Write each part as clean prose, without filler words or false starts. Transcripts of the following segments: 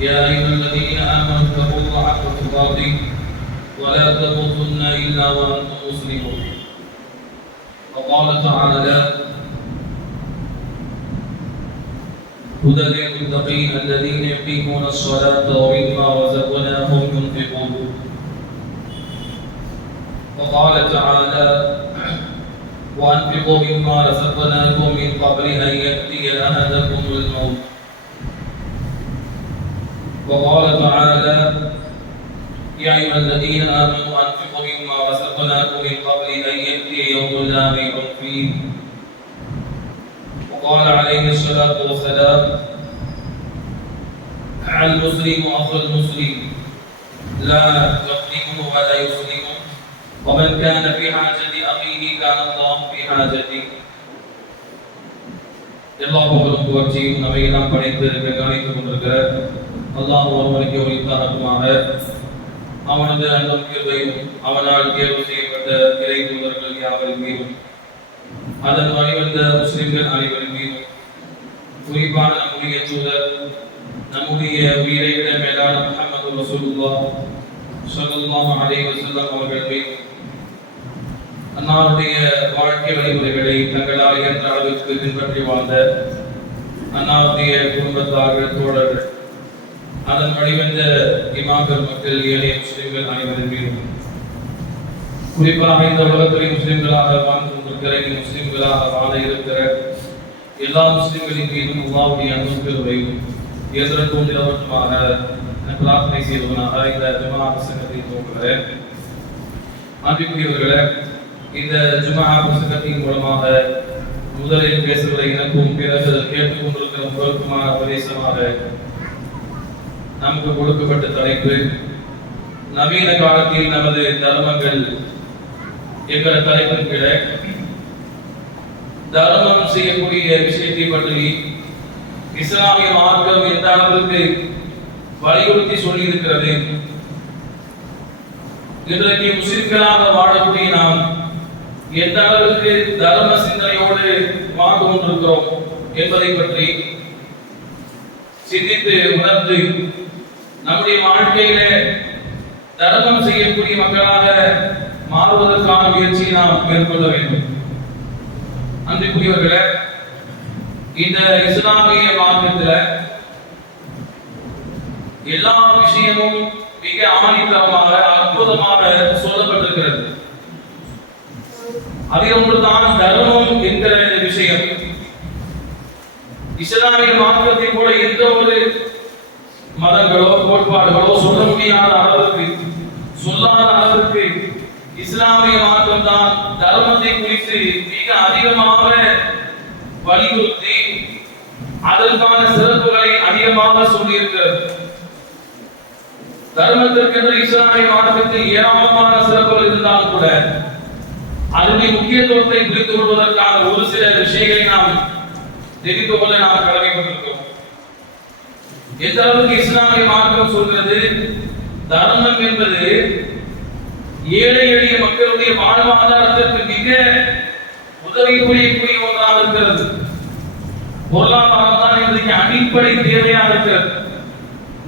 يا أيها الذين آمنوا اتقوا الله حق تقاته ولا تموتن إلا وأنتم مسلمون. وقال تعالى: هدى للمتقين الذين يقيمون الصلاة ومما رزقناهم ينفقون. وقال تعالى: وأنفقوا مما رزقناكم من قبل أن يأتي أحدكم الموت. وقال تعالى: يا أيها الذين آمنوا أنفقوا مما رزقناكم من قبل أن يأتي يوم لا ريب فيه. وقال عليه الصلاة والسلام: المسلم أخو المسلم لا يظلمه ولا يسلمه، ومن كان في حاجة أخيه كان الله في حاجته. எல்லா புகழும் புகழ்ச்சியும் அவையெல்லாம் படைத்து கவனித்துக் கொண்டிருக்கிற அல்லாஹ் ஒருவனுக்கு உரித்தாகட்டுமாக. அவனது அன்பும் கிருபையும் அவனால் தேர்வு செய்யப்பட்ட இறை தூதர்கள் யாவரின் மீதும் அதன் வழிவந்த முஸ்லிம்கள் அனைவரின் மீதும் குறிப்பான நம்முடைய தூதர் நம்முடைய உயிரை விட மேலான முஹம்மது ரசூலுல்லாஹ் ஸல்லல்லாஹு அலைஹி வஸல்லம் அவர்கள் மீதும் அன்னாருடைய வாழ்க்கை வழிமுறைகளை தங்களால் இயன்ற அளவிற்கு பின்பற்றி வாழ்ந்த அன்னாருடைய குடும்பத்தார்கள், தோழர்கள், அதன் வழிவந்த இமாம்கள், மக்கள், ஏனைய முஸ்லிம்கள் அனைவரின் மீதும் குறிப்பாக இந்த உலகத்தில் முஸ்லிம்களாக வாழ்ந்து கொண்டிருக்கிற முஸ்லிம்களாக வாழ இருக்கிற எல்லா முஸ்லிம்களின் மீதும் அல்லாஹ்வுடைய அன்பும் கிருபையும் என்றென்றும் நிலவட்டுமாக பிரார்த்தனை செய்வதனாக இந்த ஜும்ஆ பிரசங்கத்தை துவங்குகிறேன். அன்பிற்குரியவர்களே, இந்த ஜும்ஆ பிரசங்கத்தின் மூலமாக முதலில் பேசுகிற எனக்கும் பிறகு கேட்டுக் கொண்டிருக்கிற உங்களுக்குமான உபதேசமாக நமக்கு கொடுக்கப்பட்ட தலைப்பு நவீன காலத்தில் நமது தர்மங்கள் என்கிற தலைப்பின் கீழே தர்மம் செய்யக்கூடிய விஷயத்தை பற்றி இஸ்லாமிய மார்க்கம் எந்த அளவிற்கு வலியுறுத்தி சொல்லி இருக்கிறது, இன்றைக்கு முஸ்லிம்களாக வாழக்கூடிய நாம் எந்த அளவிற்கு தர்ம சிந்தனையோடு வாழ்ந்து கொண்டிருக்கிறோம் என்பதை பற்றி சிந்தித்து உணர்ந்து நம்முடைய வாழ்க்கையில தர்மம் செய்யக்கூடிய மக்களாக மாறுவதற்கான முயற்சியை நாம் மேற்கொள்ள வேண்டும். அன்பிற்குரியவர்களே, இந்த இஸ்லாமிய மார்க்கத்தில் எல்லா விஷயமும் மிக ஆணித்தரமாக அற்புதமாக சொல்லப்பட்டிருக்கிறது. அதில் ஒன்றுதான் தர்மம் என்கிற விஷயம். இஸ்லாமிய மார்க்கத்தை போல எந்த ஒரு மதங்களோ கோட்பாடுகளோ சொல்ல முடியாத அளவிற்கு, சொல்லாத அளவிற்கு இஸ்லாமிய மார்க்கம் தான் தர்மத்தை குறித்து மிக அதிகமாக வலியுறுத்தி அதற்கான சிறப்புகளை அதிகமாக சொல்லியிருக்கிறது. தர்மத்திற்கென்று இஸ்லாமிய மார்க்கத்தில் ஏராளமான சிறப்புகள் இருந்தாலும் கூட அதனுடைய முக்கியத்துவத்தை புரிந்து கொள்வதற்கான ஒரு சில விஷயங்களை நாம் தெரிந்து கொள்ள நாம் கடமைப்பட்டிருக்கிறோம். எந்த அளவுக்கு இஸ்லாமிய மார்க்கம் சொல்கிறது, தர்மம் என்பது ஏழை எளிய மக்களுடைய வாழ்வாதாரத்திற்கு மிக உதவி புரியக்கூடிய ஒன்றாக இருக்கிறது. பொருளாதாரம் தான் இன்றைக்கு அடிப்படை தேவையாக இருக்கிறது.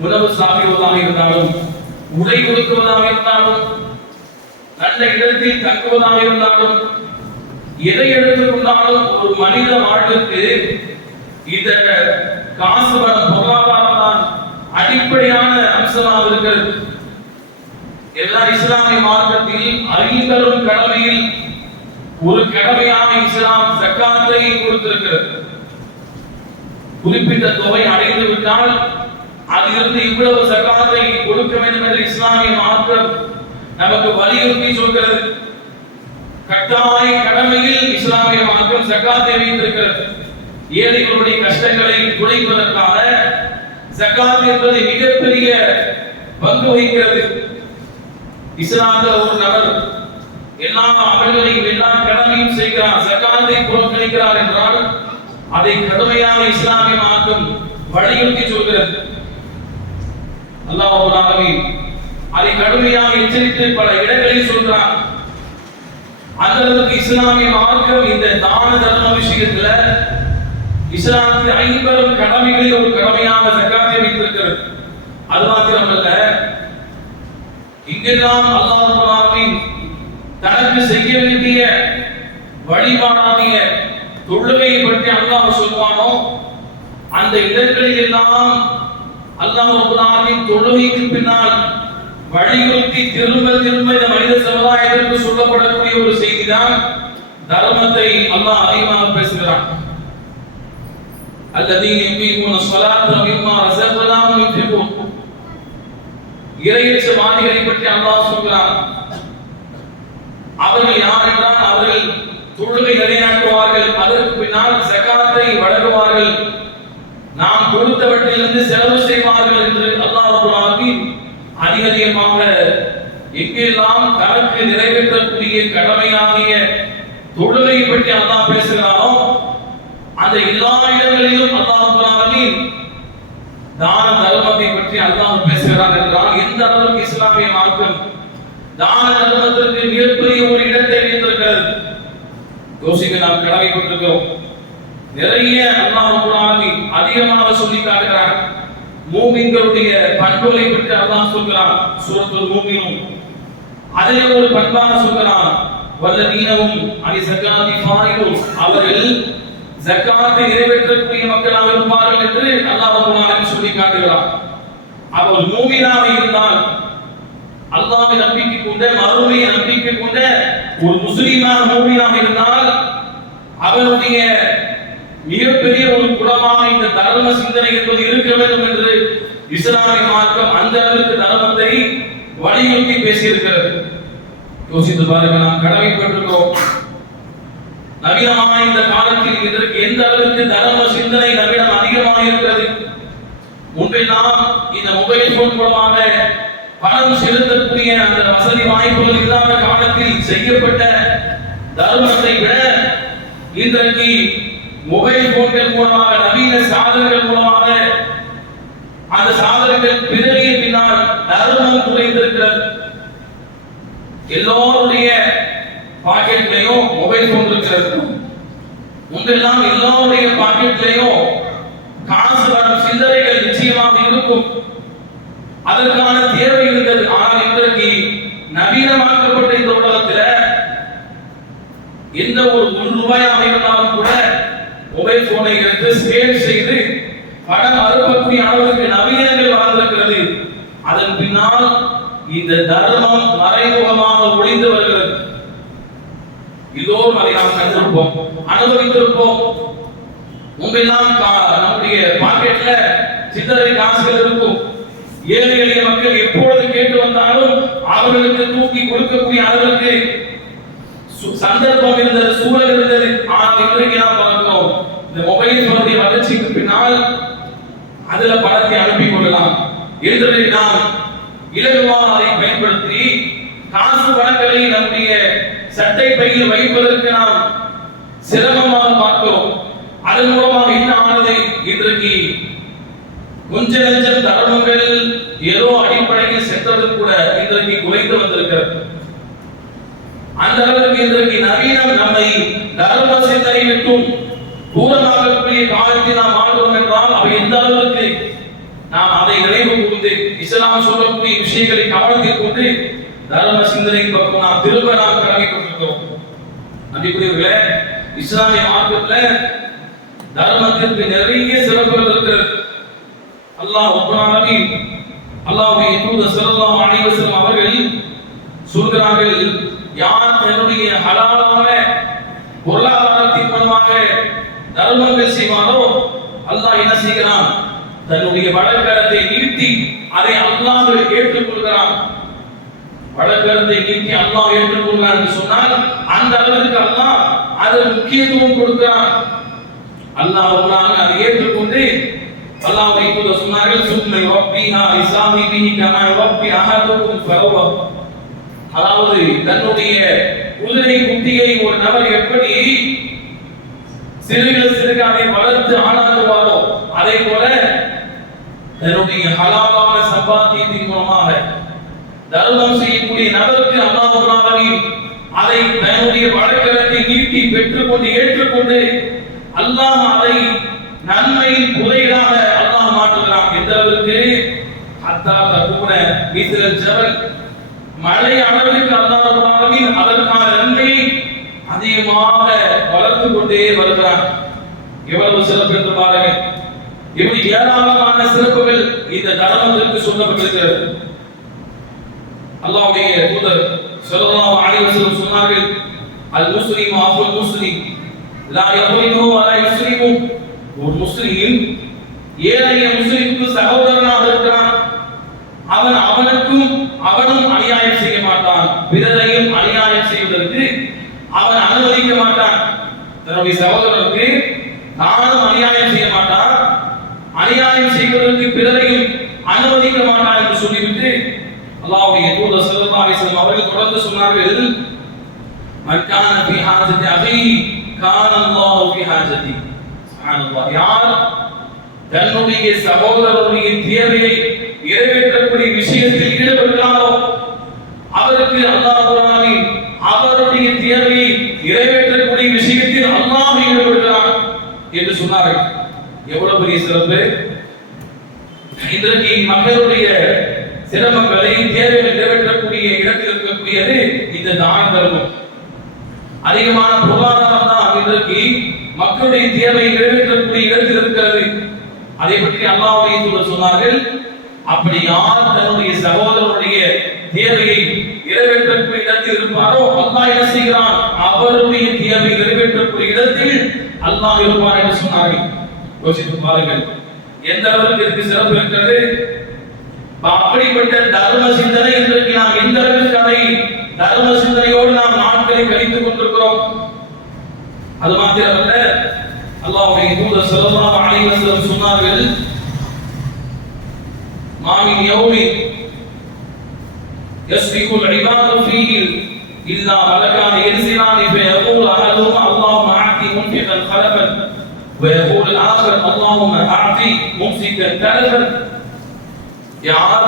உணவு சாப்பிடுவதாக இருந்தாலும், உடை கொடுக்குவதாக இருந்தாலும், நல்ல இடத்தில் தங்குவதாக இருந்தாலும், எதை எடுத்துக்கொண்டாலும் ஒரு மனித வாழ்வுக்கு இந்த காசு பணம், பொருளாதாரம் தான் அடிப்படையான அம்சமாக இருக்கிறது. எல்லா இஸ்லாமிய மார்க்கத்தில் ஐம்பெரும் கடமையில் ஒரு கடமையாக இஸ்லாம் ஜக்காத்தை கொடுத்திருக்கிறது. குறிப்பிட்ட தொகை அடைந்து விட்டால் அதிலிருந்து இவ்வளவு ஜக்காத்தை கொடுக்க வேண்டும் என்று இஸ்லாமிய மார்க்கம் நமக்கு வலியுறுத்தி சொல்கிறது. கட்டாய கடமையில் இஸ்லாமிய மார்க்கம் ஜக்காத்தை வைத்திருக்கிறது. ஏழைகளுடைய கஷ்டங்களை துடைப்பதற்காக ஜக்காத் என்பது மிகப்பெரிய பங்கு வகிக்கிறது. இஸ்லாமில் ஒரு நபர் எல்லா அமல்களையும் எல்லா கடமையும் செய்கிறார், ஜக்காத்தை புறக்கணிக்கிறார் என்றால் அதை கடுமையாக இஸ்லாமிய மார்க்கம் வலியுறுத்தி சொல்கிறது. அல்லாஹ் ரப்பல் ஆலமீன் அதை கடுமையாக எச்சரித்து பல இடங்களில் சொல்றார். அந்த அளவுக்கு இஸ்லாமிய மார்க்கம் இந்த தான தர்ம விஷயத்துல இஸ்லாமிய 50 கடமைகளில் ஒரு கடமையாக ஜக்காத்தை வைத்திருக்கிறது. இங்கெல்லாம் அல்லாஹ் ரப்பல் ஆலமீன் தனக்கு செய்ய வேண்டிய வழிபாடாகிய தொழுகையை பற்றி அல்லாஹ் சொல்வானோ அந்த இடங்களில் எல்லாம் அல்லாஹ் ரப்பல் ஆலமீன் தொழுகைக்கு பின்னால் வலியுறுத்தி திரும்ப திரும்ப இந்த மனித சமுதாயத்திற்கு சொல்லப்படக்கூடிய ஒரு செய்திதான் தர்மத்தை அல்லாஹ் அதிகமாக பேசுகிறான். அல்லதீன யுகீமுன ஸலாத்த வ மிம்மா ரஸக்னாஹும் யுன்ஃபிகூன். இறையச்சவாதிகளை பற்றி அல்லாஹ் சொல்கிறான். அவர்கள் யார் என்றால் அவர்கள் தொழுகை நிலைநாட்டுவார்கள், அதற்கு பின்னால் ஸகாத்தை வழங்குவார்கள், நாம் கொடுத்தவற்றிலிருந்து செலவு செய்வார்கள் என்று அல்லாஹ் ரப்பல் ஆலமீன் அதிகமாக எங்கெல்லாம் தனக்கு நிறைவேற்றக்கூடிய கடமையாகிய தொழுகையை பற்றி அல்லாஹ் பேசுகிறானோ அந்த எல்லா இடங்களிலும் அல்லாஹ் ரப்பல் ஆலமீன் தான தர்மத்தை பற்றி அல்லாஹ் பேசுகிறான் என்றால் எந்த அளவுக்கு இஸ்லாமிய மார்க்கம் தான தர்மத்திற்கு மிகப்பெரிய ஒரு இடத்தை வைத்திருக்கிறது. யோசிக்க நாம் கடமைப்பட்டிருக்கிறோம். நிறைய அல்லாஹ் ரப்பல் ஆலமீன் அதிகமாக சொல்லி காட்டுகிறான். மூமின்களுடைய பண்புகளை பற்றி அல்லாஹ் சொல்கிறான் சூரத்துல் மூமினூன். அதிலே ஒரு பண்பாக சொல்கிறான் வல்லதீனஹும் அனி ஸகாத்தி ஃபாரிதூன். அவர்கள் ஜகாத்தை நிறைவேற்றக்கூடிய மக்களாக இருப்பார்கள் என்று அல்லாஹ் ரப்பல் ஆலமீன் சொல்லி காட்டுகிறான். அவர் மூமினாக இருந்தால் அல்லாஹ்வை நம்பிக்கை கொண்ட மறுமையை நம்பிக்கை கொண்ட ஒரு முஸ்லிமாக மூமினாக இருந்தால் அவருடைய மிகப்பெரிய ஒரு குணமாக இந்த தர்ம சிந்தனை என்பது இருக்க வேண்டும் என்று இஸ்லாமிய மார்க்கம் அந்த அளவுக்கு தர்மத்தை வலியுறுத்தி பேசியிருக்கிறது. யோசித்து பாருங்க, நாம் கடமைப்பட்டிருக்கிறோம். நவீனமான இந்த காலத்தில் இதற்கு எந்த அளவுக்கு தர்ம சிந்தனை நவீனம் அதிகமாக இருக்கிறது. முன்பெல்லாம் இந்த மொபைல் போன் மூலமாக பணம் செலுத்தக்கூடிய அந்த வசதி வாய்ப்புகள் இல்லாத காலத்தில் செய்யப்பட்ட தர்மத்தை விட இன்றைக்கு மொபைல் போன்கள் மூலமாக நவீன சாதனங்கள் மூலமாக அந்த சாதனங்கள் பிறகிய பின்னால் தர்மம் குறைந்திருக்கிறது. எல்லோருடைய பாக்கெட்லயும் மொபைல் போன் இருக்கிறது. முன்பெல்லாம் எல்லோருடைய பாக்கெட்லயும் காசு வரும் சில்லறைகள் நிச்சயமாக இருக்கும். அதற்கான தேவை இருந்தது. ஆனால் இன்றைக்கு நவீனமாக்கப்பட்ட இந்த உலகத்தில் எந்த ஒரு ரூபாயாக இருந்தாலும் கூட மொபைல் போனை எடுத்து ஸ்கேன் செய்து பணம் அறுக்கக்கூடிய அளவுக்கு நவீனங்கள் வளர்ந்திருக்கிறது. அதன் பின்னால் இந்த தர்மம் மறைமுகமாக ஒளிந்து வருகிறது. எல்லோரும் அதை நாம் கண்டிருப்போம், அனுபவித்திருப்போம். முன்பெல்லாம் நம்முடைய பாக்கெட்ல சில்லறை காசுகள் இருக்கும். ஏழை எளிய மக்கள் எப்பொழுது கேட்டு வந்தாலும் அவர்களுக்கு தூக்கி கொடுக்கக்கூடிய அளவுக்கு சந்தர்ப்பம் இருந்தது, சூழல் இருந்தது. ஆனால் இன்றைக்கு நாம் பார்க்கிறோம், இந்த மொபைல் போனுடைய வளர்ச்சிக்கு பின்னால் அதுல பணத்தை அனுப்பிக் கொள்ளலாம் என்று நாம் இலகுவாக அதை பயன்படுத்தி காசு பணங்களை நம்முடைய சட்டை பையில் வைப்பதற்கு நாம் சிரமமாக பார்க்கிறோம். அதன் மூலமாக என்ன ஆனது, இன்றைக்கு கொஞ்ச லட்சம் தர்மங்கள் ஏதோ அடிப்படையில் சென்றது கூட இன்றைக்கு குறைந்து வந்திருக்கிறது. அந்த அளவுக்கு இன்றைக்கு நவீனம் நம்மை தர்ம சிந்தனை விட்டும் தூரமாகக்கூடிய காலத்தில் நாம் வாழ்வோம் என்றால் அவை எந்த அளவுக்கு நாம் அதை நினைவு கூர்ந்து இஸ்லாம் சொல்லக்கூடிய விஷயங்களை கவனத்தில் கொண்டு தர்ம சிந்தனை பக்கம் நாம் திரும்ப நாம் கடமைப்பட்டிருக்கிறோம். அன்றைக்குரியவர்களே, இஸ்லாமிய மார்க்கத்தில் தர்மத்திற்கு நிறைய சிறப்புகள் இருக்கிறது. அல்லாஹ் ரப்பல் ஆலமீன் அல்லாஹ்வுடைய தூதர் ஸல்லல்லாஹு அலைஹி வஸல்லம் அவர்கள் சொல்கிறார்கள், யார் தன்னுடைய ஹலாலான பொருளாதாரத்தின் மூலமாக தர்மங்கள் செய்வாரோ அல்லாஹ் என்ன செய்கிறான், தன்னுடைய வலக்கரத்தை நீட்டி அதை அல்லாஹ் ஏற்றுக்கொள்கிறான். வலக்கரத்தை நீட்டி அல்லாஹ் ஏற்றுக்கொள்கிறான் என்று சொன்னால் அந்த அளவுக்கு அல்லாஹ் அதற்கு முக்கியத்துவம் கொடுக்கிறான். அல்லாஹ் அதை ஏற்றுக்கொண்டு அல்லாஹ்வுடைய தூதர் சொன்னார்கள், சும்மை ரப்பிஹா இஸாஹிபிஹி கமா ரப்பி அஹதுக்கும் ஃபரவ. அதாவது தன்னுடைய குதிரை குட்டியை ஒரு நபர் எப்படி சிறுக அதை வளர்த்து ஆளாக்குவாரோ அதே போல தன்னுடைய ஹலாலான சம்பாத்தியத்தின் மூலமாக தர்மம் செய்யக்கூடிய நபருக்கு அல்லாஹ் ரப்பல் ஆலமீன் அதை தன்னுடைய வலக்கரத்தை நீட்டி பெற்றுக்கொண்டு ஏற்றுக்கொண்டு அல்லாஹ் அதை நன்மையின் புதையலாக அல்லாஹ் மாற்றுகிறான். எந்த அளவுக்கு, ஹத்தா தகூன மிஸ்ல ஜபல், மழை அளவிற்கு அல்லாஹ் ரப்பல் ஆலமீன் அதற்கான நன்மையை அதிகமாக வளர்த்து கொண்டே வருகிறார். எவ்வளவு சிறப்பு என்று பாருங்கள். இப்படி ஏராளமான சிறப்புகள் இந்த தர்மத்திற்கு சொல்லப்பட்டிருக்கிறது. அல்லாஹ்வுடைய தூதர் ஸல்லல்லாஹு அலைஹி வஸல்லம் சொன்னார்கள், அல் முஸ்லிமு அஃபுல் முஸ்லிம் லா யظلمه ولا يسرفه. ஒரு முஸ்லிம் ஏனைய முஸ்லிமுக்கு சகோதரனாக இருக்கிறான். அவனும் அநியாயம் செய்ய மாட்டான், பிறரையும் அநியாயம் செய்வதற்கு அவன் அனுமதிக்க மாட்டான். தன்னுடைய சகோதரனுக்கு நானும் அநியாயம் செய்ய மாட்டான், அநியாயம் செய்வதற்கு பிறரையும் அனுமதிக்க மாட்டான் என்று சொல்லிவிட்டு அல்லாஹ்வுடைய தூதர் ஸல்லல்லாஹு அலைஹி வஸல்லம் அவர்கள் தொடர்ந்து சொன்னார்கள், மன் கான ஃபீ ஹாஜதி அஹீஹி கான அல்லாஹு ஃபீ ஹாஜதி. சுப்ஹானல்லாஹ். யார் தன்னுடைய சகோதரருடைய தேவையை நிறைவேற்றக்கூடிய விஷயத்தில் ஈடுபடுகிறாரோ அவருக்கு அல்லாஹ் குர்ஆனில் அவருடைய தேவையை நிறைவேற்றக்கூடிய விஷயத்தில் அல்லாஹ் ஈடுபடுகிறார் என்று சொன்னார்கள். எவ்வளவு பெரிய சிறப்பு! இன்றைக்கு மக்களுடைய சிரமங்களை தேவைகளை நிறைவேற்றக்கூடிய இடத்தில் இருக்கக்கூடியது இந்த தான தர்மம். அதிகமான பொருளாதாரம் தான் இன்றைக்கு மக்களுடைய தேவையை நிறைவேற்றக்கூடிய இடத்தில் இருக்கிறது. அதை பற்றி அல்லாஹ்வுடைய தூதர் சொன்னார்கள், அப்படி யார் தன்னுடைய சகோதரனுடைய தேவையை நிறைவேற்றக்கூடிய இடத்தில் இருப்பாரோ அல்லாஹ் என்ன செய்கிறான், அவருடைய தேவையை நிறைவேற்றக்கூடிய இடத்தில் அல்லாஹ் இருப்பார் என்று சொன்னார்கள். யோசித்து பாருங்கள், எந்த அளவுக்கு இதற்கு சிறப்பு இருக்கிறது. அப்படிப்பட்ட தர்ம சிந்தனை இன்றைக்கு நாம் எந்த அளவுக்கு அதை தர்ம சிந்தனையோடு நாம் நாட்களை கழித்துக் கொண்டிருக்கிறோம். அது மாத்திரமல்ல, அல்லாஹ்வுடைய தூதர் ஸல்லல்லாஹு அலைஹி வஸல்லம் சொன்னார்கள், மாமின் யௌமின் யஸ்பிகுல் இபாது ஃபீஹி இல்லா மலகான் யன்சிலானி ஃபயகூல் அஹதுஹுமா அல்லாஹும்ம அஅதி முன்ஃபிகன் கலபன் ويقول الآخر اللهم أعطي ممسكا تلفا. யார்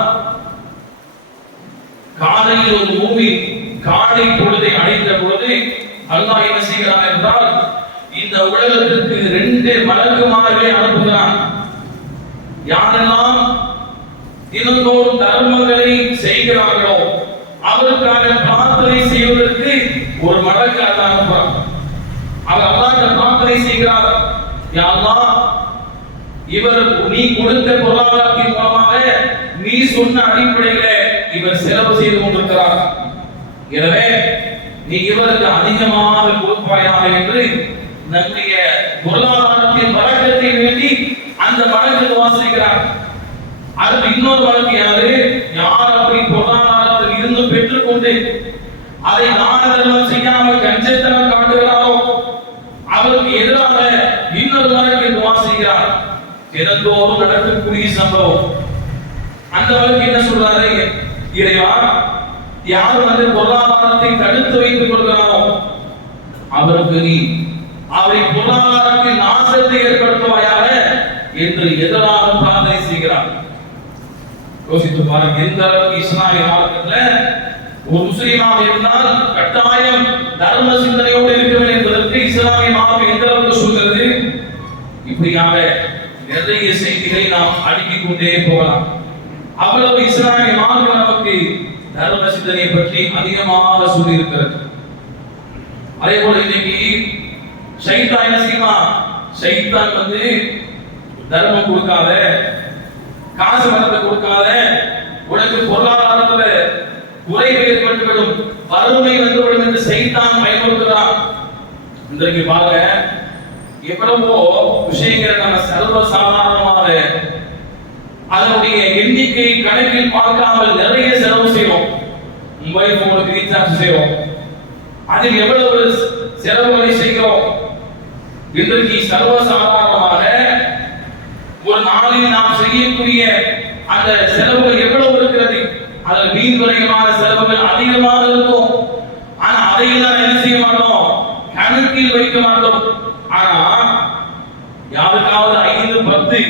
காலையில் ஒரு மூமின் காலை பொழுதை அடைந்த பொழுது அல்லாஹ் என்ன செய்கிறான் என்றால் இந்த உலகத்திற்கு 2 மலக்குமார்களை அனுப்புகிறான். யாரெல்லாம் தினந்தோறும் தர்மங்களை செய்கிறார்களோ அவருக்காக பிரார்த்தனை செய்வதற்கு ஒரு மலக்கு அல்லாஹ் அனுப்புகிறான். அவர் அல்லாஹ் பிரார்த்தனை செய்கிறார், யா அல்லாஹ், இவர் நீ கொடுத்த பொருளாதாரத்தின் மூலமாக நீ சொன்ன அடிப்படையில இவர் செலவு செய்து கொண்டிருக்கிறார். எனவே நீ இவருக்கு அதிகமாக கொடுப்பாயாக என்று நம்முடைய பொருளாதாரத்தின் வழக்கத்தை வேண்டி அந்த வழக்கு வாசிக்கிறார். அடுத்து இன்னொரு வழக்கு யார் அப்படி பொருளாதாரத்தில் இருந்து பெற்றுக்கொண்டு அதை தான தர்மம் செய்யாமல் கஞ்சத்தனம் காட்டுகிறாரோ அவருக்கு எதிராக இன்னொரு வழக்கு வாசிக்கிறார். தினந்தோறும் நடக்கக்கூடிய சம்பவம். அந்த வழக்கு என்ன சொல்றாரு, இறைவா, யார் வந்து பொருளாதாரத்தை தடுத்து வைத்துக் கொள்கிறாரோ அவருக்கு நீ அவரை பொருளாதாரத்தில் நாசத்தை ஏற்படுத்துவாயாக என்று எதிராக பிரார்த்தனை செய்கிறார். யோசித்து பாருங்க, எந்த அளவுக்கு இஸ்லாமிய மார்க்கத்தில் ஒரு முஸ்லிமாக இருந்தால் கட்டாயம் தர்ம சிந்தனையோடு இருக்க வேண்டும் என்பதற்கு இஸ்லாமிய மார்க்கம் எந்த அளவுக்கு சொல்கிறது. இப்படியாக நிறைய செய்திகளை நாம் அடுக்கிக் கொண்டே போகலாம். அவ்வளவு இஸ்லாமிய மார்க்கம் நமக்கு தர்ம சிந்தனையை பற்றி அதிகமாக சொல்லி இருக்கிறது. அதே போல இன்னைக்கு ஷைத்தான் என்ன செய்வான், ஷைத்தான் வந்து தர்மம் கொடுக்காத, காசு பணத்தை கொடுக்காத, உனக்கு பொருளாதாரத்துல குறைவு ஏற்பட்டுவிடும், வறுமை வந்துவிடும் என்று ஷைத்தான் பயமுறுத்துகிறான். இன்றைக்கு பாருங்க, எவ்வளவோ விஷயங்களை நம்ம சர்வ சாதாரணமாக அதனுடைய எண்ணிக்கை கணக்கில் பார்க்காமல் நிறைய செலவு செய்வோம். மொபைல் போனுக்கு ரீசார்ஜ் செய்வோம், அதில் எவ்வளவு செலவுகளை செய்கிறோம். இன்றைக்கு சர்வ சாதாரணமாக ஒரு நாளில் நாம் செய்யக்கூடிய அந்த செலவுகள் எவ்வளவு இருக்கிறது, அதில் வீண் விரயமான செலவுகள் அதிகமாக இருக்கும். ஆனா அதையெல்லாம் என்ன செய்ய மாட்டோம், கணக்கில் வைக்க மாட்டோம். ஆனா யாருக்காவது 5, 10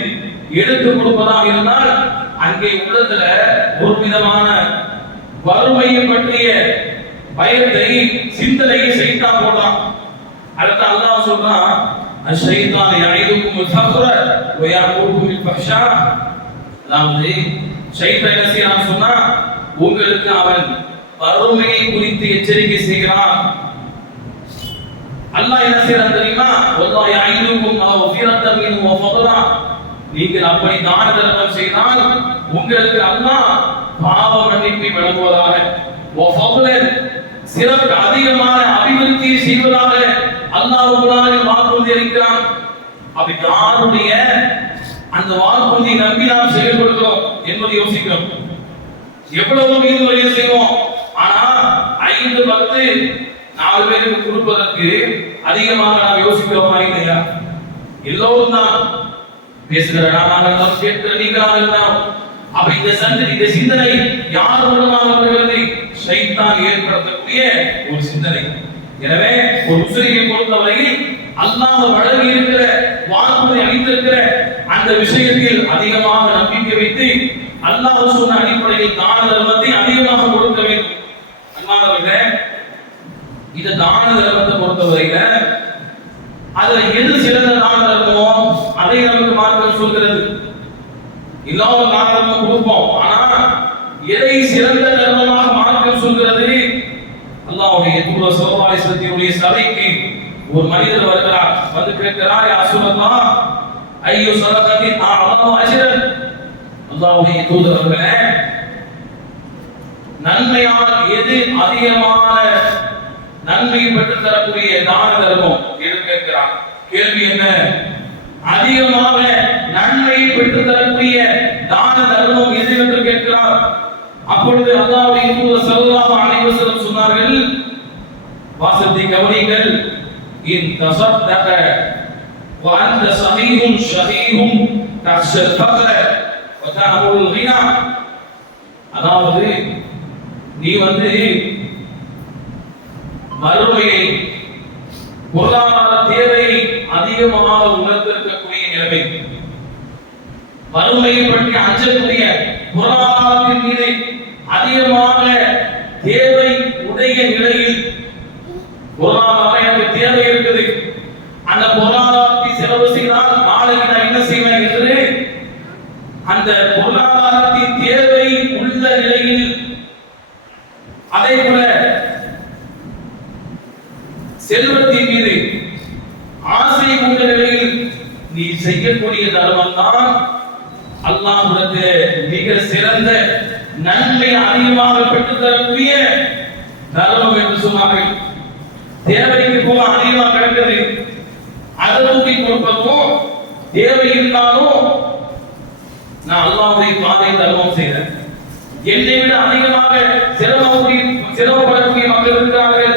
எடுத்து கொடுப்பதாக இருந்தால் அங்கே உள்ளத்துல ஒரு விதமான வறுமையை பற்றிய பயத்தை சிந்தனையை ஷைத்தான் போடுறான். அடுத்து அல்லாஹ் சொல்றான், அஷைத்தான் யஇதுக்கும் ஃபக்ர வ யஅமுருக்கும் பில் ஃபஹ்ஷா. அதாவது ஷைத்தான் என்ன செய்யறான் சொன்னா, உங்களுக்கு அவன் வறுமையை குறித்து எச்சரிக்கை செய்கிறான். அல்லாஹ் என்ன செய்யறான் தெரியுமா? வல்லாஹி யஐதுக்கும் மஃபிரத்தன் மின்ஹு வ ஃபضلا. நீங்கள் அப்படி தான தர்மம் செய்தால் உங்களுக்கு அல்லாஹ் பாவ மன்னிப்பை வழங்குவதாக, வ ஃபضலன் சிறப்பு அதிகமான அபிவிருத்தியை செய்வதாக அல்லாஹ் வாக்குறுதி அளிக்கிறான். அப்படி யாருடைய அந்த வாக்குறுதியை நம்பி நாம் செயல்படுகிறோம் என்பதை யோசிக்கிறோம். எவ்வளவு மீது வழியை செய்வோம், ஆனா 5 10 4 பேருக்கு கொடுப்பதற்கு அதிகமாக நாம் யோசிக்கிறோமா இல்லையா? எல்லோரும் தான் பேசுகிற நானாக இருந்தாலும் கேட்கிற நீங்களாக இருந்தாலும் அப்ப இந்த சிந்தனை யார் மூலமாக வருகிறது? ஷைத்தான் ஏற்படுத்தக்கூடிய ஒரு சிந்தனை. எனவே ஒரு முஸ்லிமை பொறுத்தவரையில் அல்லாஹ் வழங்கி இருக்கிற வாக்குறுதி அளித்திருக்கிற அந்த விஷயத்தில் அதிகமாக நம்பிக்கை வைத்து அல்லாஹ் சொன்ன அடிப்படையில் தான தர்மத்தை அதிகமாக கொடுக்க வேண்டும். அன்பானவர்களே, இந்த தான தர்மத்தை பொறுத்தவரையில அதுல எது சிறந்த தான தர்மமோ அதை நமக்கு மார்க்கம் சொல்கிறது. இல்லாத தான தர்மம் கொடுப்போம், ஆனா எதை சிறந்த தர்மமாக மார்க்கம் சொல்கிறது? அல்லாஹ்வுடைய தூதர் ஸல்லல்லாஹு அலைஹி வஸல்லம் சபைக்கு ஒரு மனிதர் வருகிறார், வந்து கேட்கிறார், யா ரசூலல்லாஹ் ஐயு ஸதகத்தின் அஅஸமு அஜ்ரன். அல்லாஹ்வுடைய தூதர் அவர்களே, நன்மையால் எது அதிகமான நன்மை பெற்று தரக்கூடிய தான தர்மம் என்று கேட்கிறார். கேள்வி என்ன? அதிகமாக நன்மை பெற்று தரக்கூடிய தான தர்மம் எது என்று கேட்கிறார். அப்பொழுது அல்லாஹ்வுடைய தூதர் ஸல்லல்லாஹு அலைஹி வஸல்லம் சொன்னார்கள், வாசத்தை கவனிங்கள், இன் தஸத்தக வ அன்த ஸஹீஹுன் ஷஹீஹுன் தக்ஷல் ஃபக்ர வ தஅமுல் கினா. அதாவது நீ வறுமையை, பொருளாதார தேவையை அதிகமாக உணர்ந்திருக்கக்கூடிய நிலைமை, வறுமையை பற்றி அஞ்சக்கூடிய, பொருளாதாரத்தின் மீது அதிகமாக தேவை உடைய நிலையில் பொருளாதாரம் எனக்கு தேவை இருக்குது, அந்த பொருளாதாரத்தை செலவு செய்தால் நாளைக்கு நான் என்ன செய்வேன் என்று அந்த பொருளாதாரத்தின் தேவை உள்ள நிலையில், அதே போல செல்வத்தின் மீது ஆசை உள்ள நிலையில் நீ செய்யக்கூடிய தர்மம் தான் அல்லாஹ்வுடைய மிக சிறந்த நன்மை அதிகமாக பெற்று தரக்கூடிய தர்மம் என்று சொன்னார்கள். தேவைக்கு போக அதிகமாக கிடக்குது, அதை தூக்கி கொடுப்பதும் தேவை இருந்தாலும் நான் அல்லாஹ்வுடைய பாதையில் தர்மம் செய்தேன். என்னை விட அதிகமாக சிரமப்படக்கூடிய மக்கள் இருக்கிறார்கள்.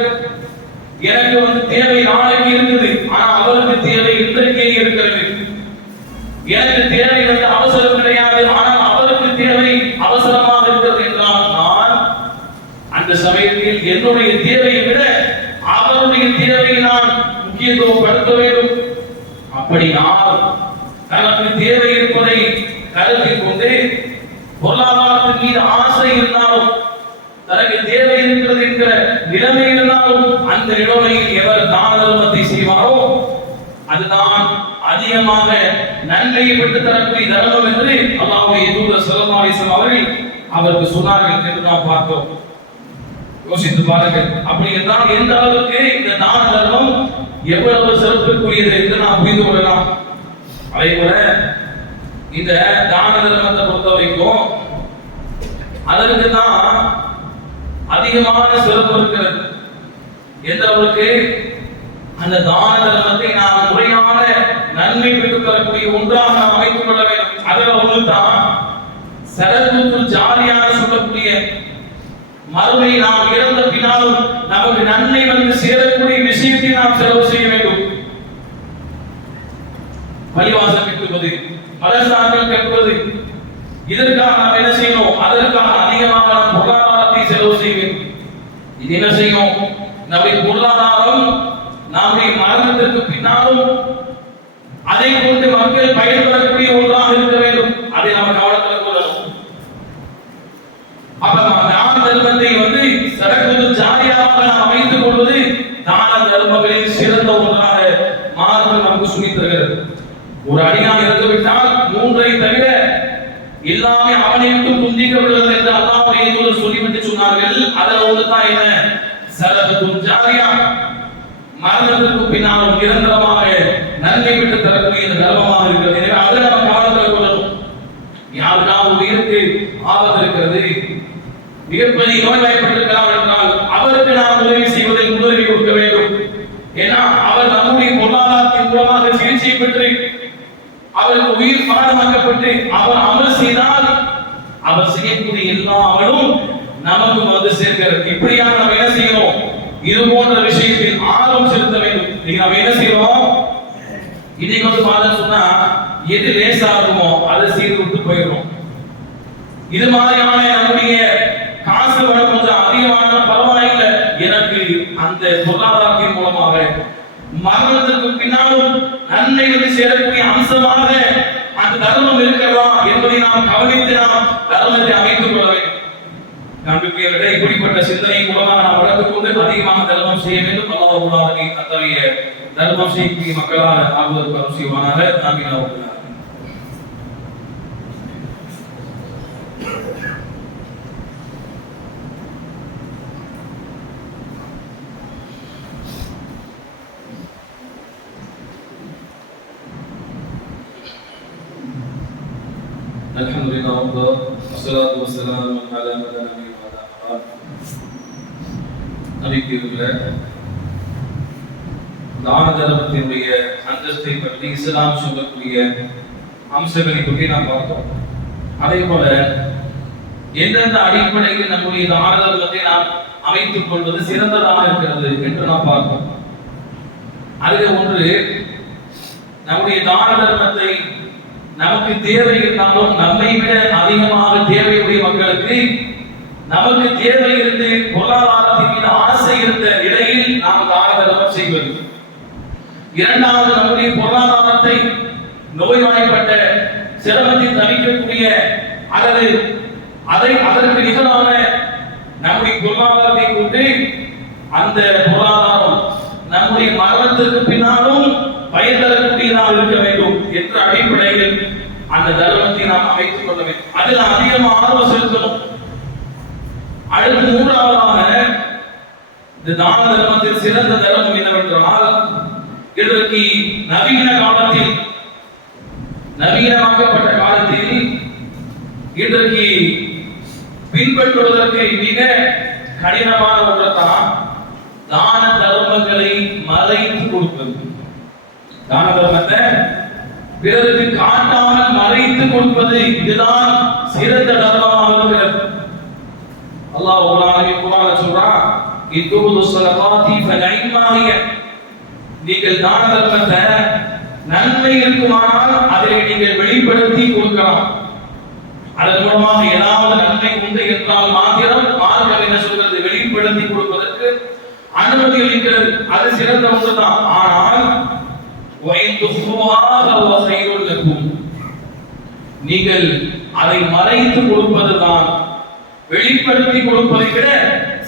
எனக்கு தேவை நாளைக்கு இருக்குது, ஆனா அவருக்கு தேவை இன்றைக்கே இருக்கிறது. எனக்கு தேவை அவசரம் கிடையாது, ஆனால் அவருக்கு தேவை அவசரமாக இருக்கிறது என்றால் நான் அந்த சமயத்தில் என்னுடைய தேவையை விட அவருடைய தேவையை நான் முக்கியத்துவப்படுத்த வேண்டும். அப்படி நான் தனக்கு தேவை இருப்பதை கருத்தில் கொண்டு பொருளாதாரத்தின் மீது ஆசை இருந்தாலும், தனக்கு தேவை இருக்கிறது என்கிற நிலைமை இருந்தாலும், அந்த நிலைமையில் எவர் தான தர்மத்தை செய்வாரோ அதுதான் அதிகமாக நன்மையை பெற்று தரக்கூடிய தர்மம் என்று அல்லாஹ்வுடைய தூதர் ஸல்லல்லாஹு அலைஹி வஸல்லம் அவர்கள் அவருக்கு சொன்னார்கள் என்று நாம் பார்த்தோம். யோசித்து பாருங்கள். அப்படி என்றால் எந்த அளவுக்கு இந்த தான தர்மம் எவ்வளவு சிறப்புக்குரியது என்று நாம் புரிந்து கொள்ளலாம். அதே போல இந்த தான தர்மத்தை பொறுத்த வரைக்கும் அதற்கு தான் அதிகமான சிறப்பு இருக்கிறது. எந்த அளவுக்கு அந்த தான தர்மத்தை நாம் முறையான நன்மை பெற்றுத் தரக்கூடிய ஒன்றாக நாம் அமைத்துக் கொள்ள வேண்டும். அதில் ஒன்று தான் சதகத்துல் ஜாரியா சொல்லக்கூடிய மறுமை நாம் இறந்த பின்னாலும் நமக்கு நன்மை சேரக்கூடிய விஷயத்தை நாம் செலவு செய்ய வேண்டும். பள்ளிவாசல் கட்டுவது, மதரசாக்கள் கட்டுவது, இதற்காக நாம் என்ன செய்யணும்? அதற்காக அதிகமாக நாம் பொருளாதாரத்தை செலவு செய்ய வேண்டும். இது என்ன செய்யும்? நம்முடைய பொருளாதாரம் நம்முடைய மரணத்திற்கு பின்னாலும் அதை கொண்டு மக்கள் பயன்படக்கூடிய ஒன்றாக இருக்க வேண்டும். அதை நாம் கவனத்தில் கொள்ளணும். அப்ப தான தர்மத்தை சதகத்துல் ஜாரியாக நாம் அமைத்துக் கொள்வது தான தர்மங்களில் சிறந்த ஒன்றாக மார்க்கம் நமக்கு சொல்லித் தருகிறது. ஒரு அடியான் இறந்துவிட்டால் 3ஐ தவிர எல்லாமே அவனை விட்டு துண்டிக்கப்படுகிறது என்று அல்லாஹ்வுடைய தூதர் சொல்லிவிட்டு சொன்னார்கள். அதில் ஒன்றுதான் என்ன? சதகத்துன் ஜாரியா, மரணத்திற்கு பின்னால் நிரந்தரமாக நன்மை விட்டு தரக்கூடிய தர்மமாக இருக்கிறது. எனவே அதை நம்ம கவனத்தில் கொள்ளணும். யாருக்காவது உயிருக்கு ஆபத்து இருக்கிறது, மிகப்பெரிய நோய்வாய்ப்பட்டிருக்கலாம் என்றால் அவருக்கு நாம் உதவி செய்வதில் முன்னுரிமை கொடுக்க வேண்டும். ஏன்னா அவர் நம்முடைய பொருளாதாரத்தின் மூலமாக சிகிச்சை பெற்று அவருக்கு உயிர் பாதுகாக்கப்பட்டு அவர் அமல் செய்தால் அவர் செய்யக்கூடிய எல்லா அமலும் நமக்கு வந்து சேர்க்கிறது. இப்படியாக நம்ம என்ன செய்யணும்? இது போன்ற விஷயத்தில் ஆர்வம் செலுத்த வேண்டும். நம்ம என்ன செய்யறோம்? இன்னைக்கு வந்து பார்த்தா சொன்னா எது லேசா இருக்குமோ அதை செய்து விட்டு போயிடும். இது மாதிரியான நம்முடைய காசு வர கொஞ்சம் அதிகமான பரவாயில்லை, எனக்கு அந்த பொருளாதாரத்தின் மூலமாக மரணத்திற்கு பின்னாலும் நன்மை வந்து சேரக்கூடிய அம்சமாக அந்த தர்மம் இருக்கிறதா என்பதை நாம் கவனித்து நாம் தர்மத்தை அமைத்துக் கொள்ள வேண்டும். நம்பிக்கையோட இப்படிப்பட்ட சிந்தனை மூலமாக நாம் வளர்த்துக் கொண்டு அதிகமாக தர்மம் செய்ய வேண்டும். அல்லாஹ் அத்தகைய தர்மம் செய்யக்கூடிய மக்களாக ஆகுவதற்கு அருள் செய்வானாக. ஆமீன். அல்ஹம்துலில்லாஹ் வஸ்ஸலாத்து வஸ்ஸலாமு அலா நபியினா முஹம்மத். நபிக்குரிய தான தர்மத்தினுடைய அந்தஸ்தை பற்றி இஸ்லாம் சொல்லக்கூடிய அம்சங்களை பற்றி நாம் பார்த்தோம். அதே போல எந்தெந்த அடிப்படையில் நம்முடைய தான தர்மத்தை நாம் அமைத்துக் கொள்வது சிறந்ததாக இருக்கிறது என்று நாம் பார்த்தோம். அதில் ஒன்று, நம்முடைய தான தர்மத்தை நமக்கு தேவை இருந்தாலும் நம்மை விட அதிகமாக தேவையுடைய மக்களுக்கு நமக்கு தேவை இருந்து பொருளாதாரத்தின் மீது ஆசை இருந்த நிலையில் நாம் தான தர்மம் செய்வது. இரண்டாவது, நம்முடைய பொருளாதாரத்தை நோய்வாய்ப்பட்ட சிரமத்தில் தவிக்கக்கூடிய அல்லது அதற்கு நிகரான நம்முடைய பொருளாதாரத்தை கொண்டு அந்த பொருளாதாரம் நம்முடைய மரணத்திற்கு பின்னாலும் பயன் தரக்கூடியதாக இருக்க வேண்டும் என்ற அடிப்படையில் அந்த தர்மத்தை நாம் அமைத்துக் கொள்ள வேண்டும். அதில் அதிகமாக ஆர்வம் செலுத்தணும். அடுத்து மூன்றாவதாக இந்த தான தர்மத்தில் சிறந்த தர்மம் என்னவென்றால், இன்றைக்கு நவீனமாக்கப்பட்ட காலத்தில் இன்றைக்கு பின்பற்றுவதற்கு மிக கடினமான ஒன்றுதான் தான தர்மங்களை மறைத்து கொடுப்பது. தான தர்மத்தை பிறருக்கு காட்டாமல் மறைத்து கொடுப்பது, இதுதான் சிறந்த தர்மமாக இருக்கிறது. அல்லாஹ் குர்ஆனில் சொல்றான், இத்துபுது ஸலகாத்தி ஃபனைமாஹிய, நீங்கள் தான தர்மத்தை நன்மை இருக்குமானால் அதை நீங்கள் வெளிப்படுத்தி கொடுக்கலாம். அதன் மூலமாக ஏதாவது நன்மை உண்டு என்றால் மாத்திரம் மார்க்கம் என்ன சொல்கிறது? வெளிப்படுத்தி கொடுப்பதற்கு அனுமதி அளிக்கிறது. அது சிறந்த ஒன்றுதான். ஆனால் நீங்கள் அதை மறைத்து கொடுப்பதுதான் வெளிப்படுத்தி கொடுப்பதை விட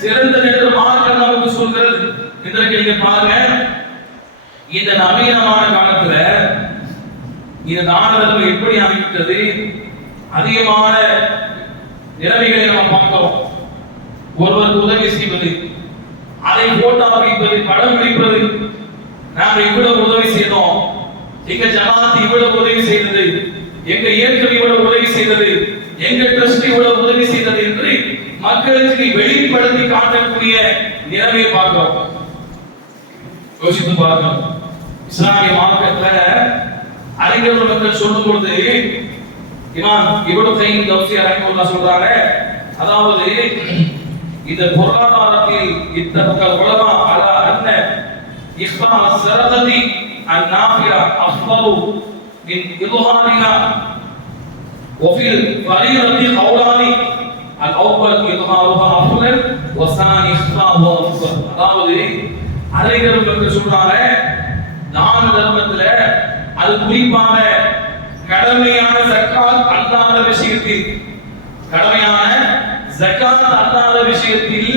சிறந்தது என்று மார்க்கம் நமக்கு சொல்கிறது. இன்றைக்கு நீங்க பாருங்க, இந்த நவீனமான காலத்துல இந்த தான தர்மம் எப்படி அமைக்கிறது? அதிகமான நிலைமைகளை நம்ம பார்க்கிறோம். ஒருவருக்கு உதவி செய்வது, அதை போட்டோ பிடிப்பது, படம் பிடிப்பது, நாம இவ்வளவு உதவி செய்தோம், எங்க ஜமாத் இவ்வளவு உதவி செய்தது, எங்க இயக்கம் இவ்வளவு உதவி செய்தது, எங்க ட்ரஸ்ட் இவ்வளவு உதவி செய்தது என்று மக்களுக்கு வெளிப்படுத்தி காட்டக்கூடிய நிலைமையை பார்க்கிறோம். யோசித்து பார்க்கணும். இஸ்லாமிய மார்க்கத்துல அறிஞர்கள் மக்கள் சொல்லும் பொழுது இமாம் இப்னு கையிம் தௌசியா ரஹ்மத்துல்லாஹ் சொல்றாங்க, அதாவது இந்த பொருளாதாரத்தில் இத்தகல் உலமா அலா அன்ன இஃபா ஸரகதி அன்-நாஃபியா அஃதலு மின் இظஹாரிஹா வஃபில் ஃபரீதத்தி கௌலானி அல்-அவ்வல் இظஹாருஹா அஃதல் வ ஸானி இஃபாஹு அஃதல். அதாவது அறிஞர்கள் சொல்றாங்க, தான தர்மத்துல அது குறிப்பாக கடமையான ஜகாத் அல்லாத விஷயத்தில், கடமையான ஜகாத் அல்லாத விஷயத்தில்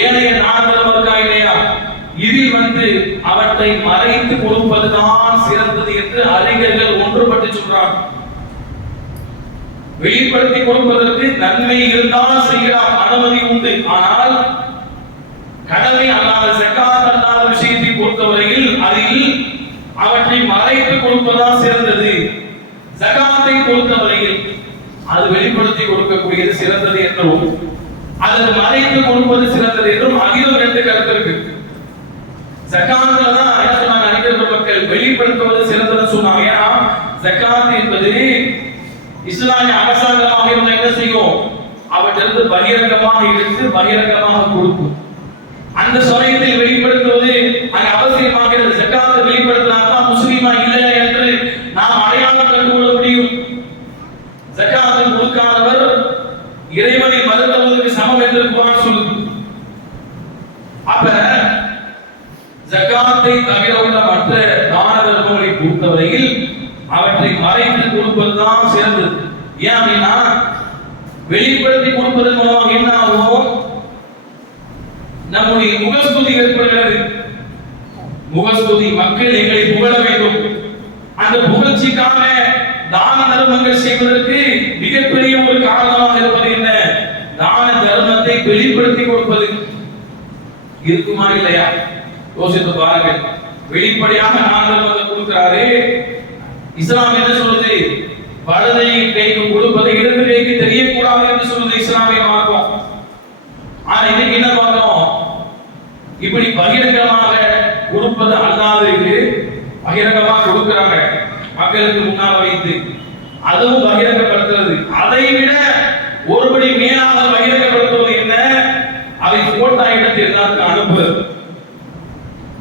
ஏனைய தான தர்மம் இல்லையா, இதில் அவற்றை மறைத்து கொடுப்பதுதான் சிறந்தது என்று அறிஞர்கள் ஒன்றுபட்டு சொல்றாங்க. வெளிப்படுத்தி கொடுப்பதற்கு நன்மை இருந்தால் செய்யலாம், அனுமதி உண்டு. ஆனால் கடமை அல்லாத ஜகாத் அல்லாத விஷயத்தை பொறுத்தவரையில் அதில் அவற்றை மறைத்து கொடுப்பதா சிறந்தது. ஜகாத்தை பொறுத்தவரையில் அது வெளிப்படுத்தி கொடுக்கக்கூடியது சிறந்தது என்றும் அதை மறைத்து கொடுப்பது சிறந்தது என்றும் அதிலும் ரெண்டு கருத்து இருக்கு. ஜகாத்ல தான் என்ன சொன்னாங்க அறிஞர் மக்கள், வெளிப்படுத்துவது சிறந்ததுன்னு சொன்னாங்க. ஏன்னா ஜகாத் என்பது இஸ்லாமிய அரசாங்கமாக இருந்தா என்ன செய்யும், அவற்றிலிருந்து பகிரங்கமாக எடுத்து பகிரங்கமாக கொடுக்கும். அந்த சமயத்தில் வெளிப்படுத்துவது அங்க அவசியமாகிறது. ஜகாத்தை வெளிப்படுத்தினால்தான் முஸ்லீமா இல்லை என்று நாம் அடையாளம் கண்டுகொள்ள முடியும். ஜகாத்தை கொடுக்காதவர் இறைவனை மறுத்தவருக்கு சமம் என்று குர்ஆன் சொல்லுது. அப்ப ஜகாத்தை தவிர உள்ள மற்ற தான தர்மங்களை பொறுத்தவரையில் அவற்றை மறைத்து கொடுப்பதுதான் சிறந்தது. ஏன் அப்படின்னா வெளிப்படுத்தி கொடுப்பதன் மூலமாக என்ன ஆகும், நம்முடைய முகஸ்துதி ஏற்படுகிறது. முகஸ்துதி, மக்கள் எங்களை புகழ வேண்டும். அந்த புகழ்ச்சிக்காக தான தர்மங்கள் செய்வதற்கு மிகப்பெரிய ஒரு காரணமாக இருப்பது என்ன, தான தர்மத்தை வெளிப்படுத்தி கொடுப்பது. இருக்குமா இல்லையா யோசித்து பாருங்கள். வெளிப்படையாக தான தர்மத்தை கொடுக்கிறாரு. இஸ்லாம் என்ன சொல்லுது, வலதை கைக்கு கொடுப்பதை இடது கைக்கு தெரியக்கூடாது என்று சொல்லுது இஸ்லாமிய மார்க்கம். ஆனா இன்னைக்கு என்ன பார்த்தோம், இப்படி பகிரங்கமாக கொடுப்பது அல்லாது பகிரங்கமாக கொடுக்கிறாங்க, மக்களுக்கு முன்னால் வைத்து அதுவும் பகிரங்கப்படுத்துறது. அதை விட ஒருபடி மேலாக பகிரங்கப்படுத்துவது என்ன, அதை போட்டா இடத்தில் எல்லாருக்கும் அனுப்புவது.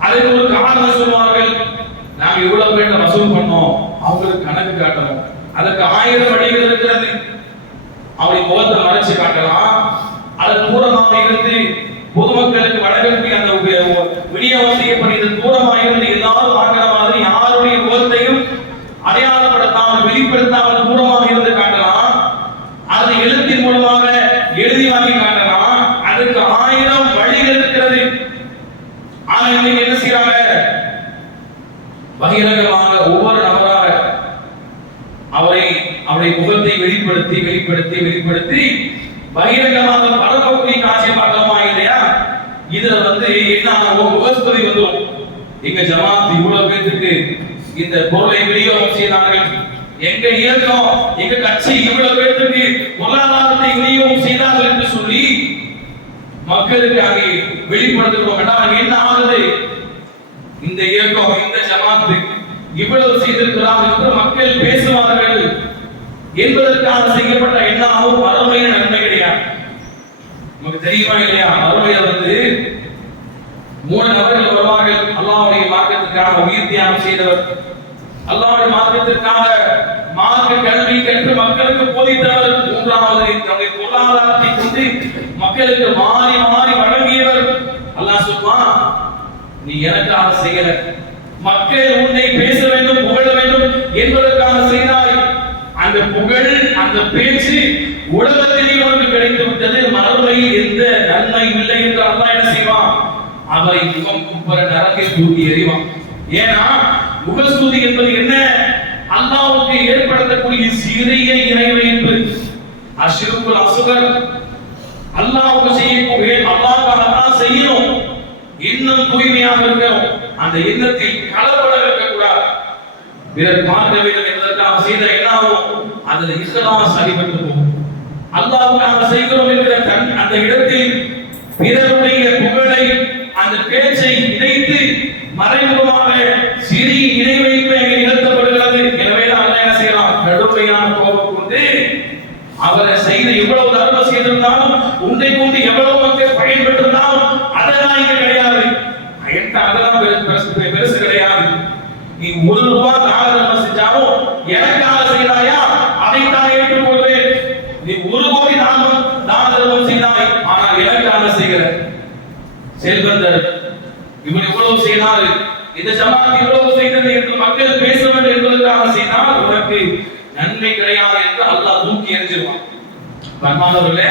அதுக்கு ஒரு காரணம் சொல்வார்கள், நாங்க இவ்வளவு பேர்ட்ட வசூல் பண்ணோம், அவங்களுக்கு கணக்கு காட்டணும். அதற்கு 1000 வழிகள் இருக்கிறது. அவரை முகத்தை மறைச்சு காட்டலாம், அது தூரமாக இருந்து பொதுமக்களுக்கு வழங்கக்கூடிய அந்த விநியோகம் செய்யப்படுகிற தூரமாக இருந்து எல்லாரும் பார்க்கிற மாதிரி யாருடைய முகத்தையும் அடையாளப்படுத்தாமல் வெளிப்படுத்தாமல் தூரமாக இருந்து காட்டலாம். அது எழுத்தின் மூலமாக எழுதி வாங்கி காட்டலாம். அதுக்கு 1000 வழிகள் இருக்கிறது. ஆனா இன்னைக்கு என்ன செய்யறாங்க, பகிரங்கமாக ஒவ்வொரு நபராக அவரை முகத்தை வெளிப்படுத்தி வெளிப்படுத்தி வெளிப்படுத்தி பகிரங்கமாக பரப்பக்கூடிய காட்சி பார்க்கலாமா இல்லையா? இதுல என்ன முகஸ்துதி வந்துடும். எங்க ஜமாத் இவ்வளவு பேருக்கு இந்த பொருளை விநியோகம் செய்தார்கள், எங்க இயக்கம் எங்க கட்சி இவ்வளவு பேருக்கு பொருளாதாரத்தை விநியோகம் செய்தார்கள் என்று சொல்லி மக்களுக்கு அங்கே வெளிப்படுத்துகிறோம். என்ன ஆகுது, இந்த இயக்கம் இந்த ஜமாத்து இவ்வளவு செய்திருக்கிறார் என்று மக்கள் பேசுவார்கள் என்பதற்காக செய்யப்பட்ட எண்ணாகவும் மறுமைய நன்மை கிடையாது. நமக்கு தெரியுமா இல்லையா, மறுமையில 3 நபர்கள் வருவார்கள். அல்லாஹ்வுடைய மார்க்கத்திற்காக உயிர் தியாகம் செய்தவர், அல்லாஹ்வுடைய மார்க்கத்திற்காக மார்க்க கல்வி கற்று மக்களுக்கு போதித்தவர், 3வது தன்னுடைய பொருளாதாரத்தை கொண்டு மக்களுக்கு மாறி மாறி வழங்கியவர். அல்லாஹ் சொல்வான், நீ எனக்காக செய்யல, மக்கள் உன்னை பேச வேண்டும் புகழ வேண்டும் என்பதற்காக செய்தாய். அந்த புகழ் அந்த பேச்சு உலகத்திலே உனக்கு கிடைத்து விட்டது, மறுமையில் எந்த நன்மை இல்லை என்று அல்லாஹ் என்ன செய்வான், அவரை முகம் குப்புற நரகில் தூக்கி எறிவான். ஏன்னா முகஸ்துதி என்பது என்ன, அல்லாஹ்வுக்கு ஏற்படுத்தக்கூடிய சிறிய இறைவைப்பு, அஷ்ருக்குல் அஸ்கர். அல்லாஹ்வுக்கு செய்யக்கூடிய அல்லாஹ்வுக்காக செய்யணும், இன்னும் தூய்மையாக இருக்கணும், அந்த எண்ணத்தில் கலப்படம் இருக்கக்கூடாது. பிறர் பார்க்க வேண்டும் என்பதற்காக செய்த எண்ணாவும் அதில் இஸ்லாம் சரிபட்டு போகும். அல்லாஹ்வுக்காக செய்கிறோம் என்கிற அந்த இடத்தில் பிறருடைய புகழை அந்த பேச்சை இணைத்து மறைமுகமாக சிறிய இணை வைப்பு நிகழ்த்தப்படுகிறது. எனவே அல்லாஹ் என்ன செய்யலாம், கடுமையான கோபம் கொண்டு அவரை செய்த எவ்வளவு தர்மம் செய்திருந்தாலும் உன்னை கொண்டு எவ்வளவு மக்கள் பயன்பெற்றிருந்தாலும் அதெல்லாம் இங்க கிடையாது, அதெல்லாம் பெருசு கிடையாது. நீ 1 ரூபாய் தான தர்மம் செஞ்சாலும் எனக்காக செய்தாயா, அதைத்தான் ஏற்றுக்கொள்வேன். நீ 1 கோடி தான தர்மம் செய்தாய், ஆனால் எனக்காக செய்கிற செல்வந்தர் இவன் இவ்வளவு செய்தால், இந்த ஜமாத் இவ்வளவு செய்தது என்று மக்கள் பேச வேண்டும் என்பதற்காக செய்தால் உனக்கு நன்மை கிடையாது என்று அல்லாஹ் தூக்கி எறிஞ்சிருவான். பரமானவர்களே,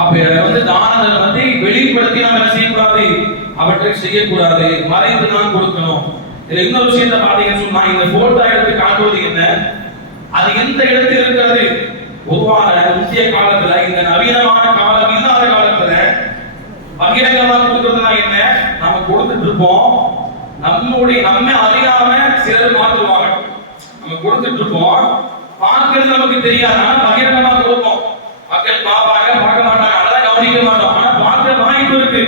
அப்ப தான தர்மத்தை வெளிப்படுத்தி நாம் என்ன செய்யக்கூடாது, அவற்றை செய்யக்கூடாது, மறைத்து தான் கொடுக்கணும். இதுல இன்னொரு விஷயத்தை பாத்தீங்கன்னு சொன்னா, இந்த போட்டோ எடுத்து காட்டுவது என்ன, அது எந்த இடத்தில் இருக்கிறது, பொதுவாக முந்தைய காலத்துல இந்த நவீனமான காலம் இல்லாத காலத்துல பகிரங்கமா கொடுக்கறதுனா என்ன, நம்ம கொடுத்துட்டு இருப்போம், நம்ம அறியாம சிலர் மாற்றுவாங்க. நம்ம கொடுத்துட்டு இருப்போம், பார்க்கிறது நமக்கு தெரியாது, ஆனா பகிரங்கமா கொடுப்போம். மக்கள் பார்ப்பாங்க, பார்க்க மாட்டாங்க, அதெல்லாம் கவனிக்க மாட்டோம், ஆனா பார்க்க வாய்ப்பு இருக்கு.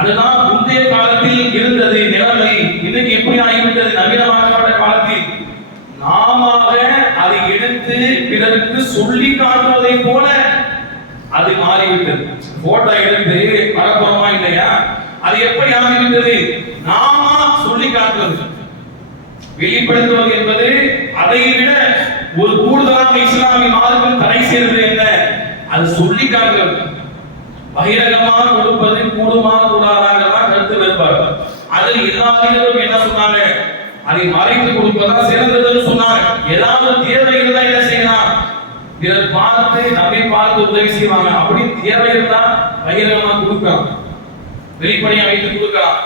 அதுதான் முந்தைய காலத்தில் இருந்தது நிலைமை. இன்னைக்கு எப்படி ஆகிவிட்டது? நவீனமாக்கப்பட்ட காலத்தில் நாம அதை எடுத்து பிறருக்கு சொல்லி காட்டுவதை போல அது மாறிவிட்டது. போட்டோ எடுத்து பரப்புறமா இல்லையா, அது எப்படி ஆகிவிட்டது? நாம சொல்லி காட்டுவது, வெளிப்படுத்துவது என்பது அதை விட ஒரு கூடுதலாக இஸ்லாமிய மார்க்கம் தடை செய்வது என்ன? அது சொல்லி காட்டுவது. பகிரங்கமாக கொடுப்பது கூடுமா கூடாதாங்கிறதா கருத்து வேறுபாடு. அதில் எல்லா அறிஞர்களும் என்ன சொன்னாங்க? அதை மறைத்து கொடுப்பதா சிறந்ததுன்னு சொன்னாங்க. ஏதாவது தேவை இருந்தா என்ன செய்யலாம்? பிறர் பார்த்து நம்மை பார்த்து உதவி செய்வாங்க. அப்படி தேவை இருந்தா பகிரங்கமா கொடுக்கலாம், வெளிப்படையா வைத்து கொடுக்கலாம்.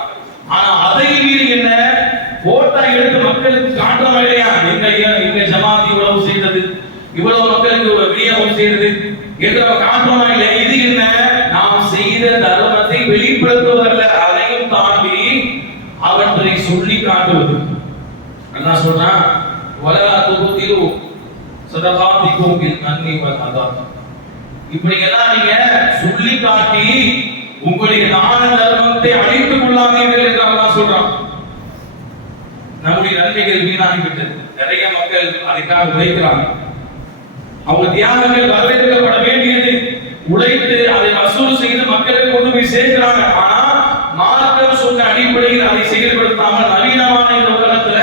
ஆனா அதை மீறி என்ன, போட்டா எடுத்து மக்களுக்கு காட்டுறோம் இல்லையா, எங்க ஜமாத் இவ்வளவு செய்தது, இவ்வளவு மக்களுக்கு விநியோகம் செய்தது என்று நம்ம காட்டுறோமா இல்லையா? இது என்ன, நாம் செய்த தர்மத்தை வெளிப்படுத்துவதல்ல, அதையும் தாண்டி அவற்றை சொல்லி காட்டுவது. அல்லாஹ் சொல்றான், வலா துபதிலு சதகாத்திக்கும் பில் மன்னி வல் அதா. இப்படி எல்லாம் நீங்க சொல்லி காட்டி உங்களுடைய தான தர்மத்தை அழித்துக் கொள்ளாதீர்கள் என்று அல்லாஹ் சொல்றான். நம்முடைய நன்மைகள் வீணாகிவிட்டது. நிறைய மக்கள் அதுக்காக உழைக்கிறாங்க. அவங்க தியாகங்கள் வரவேற்கப்பட வேண்டியது. உழைத்து அதை வசூல் செய்து மக்களுக்கு கொண்டு போய் சேர்க்கிறாங்க. ஆனா மார்க்கம் சொன்ன அடிப்படையில் அதை செயல்படுத்தாமல் நவீனமான இந்த உலகத்துல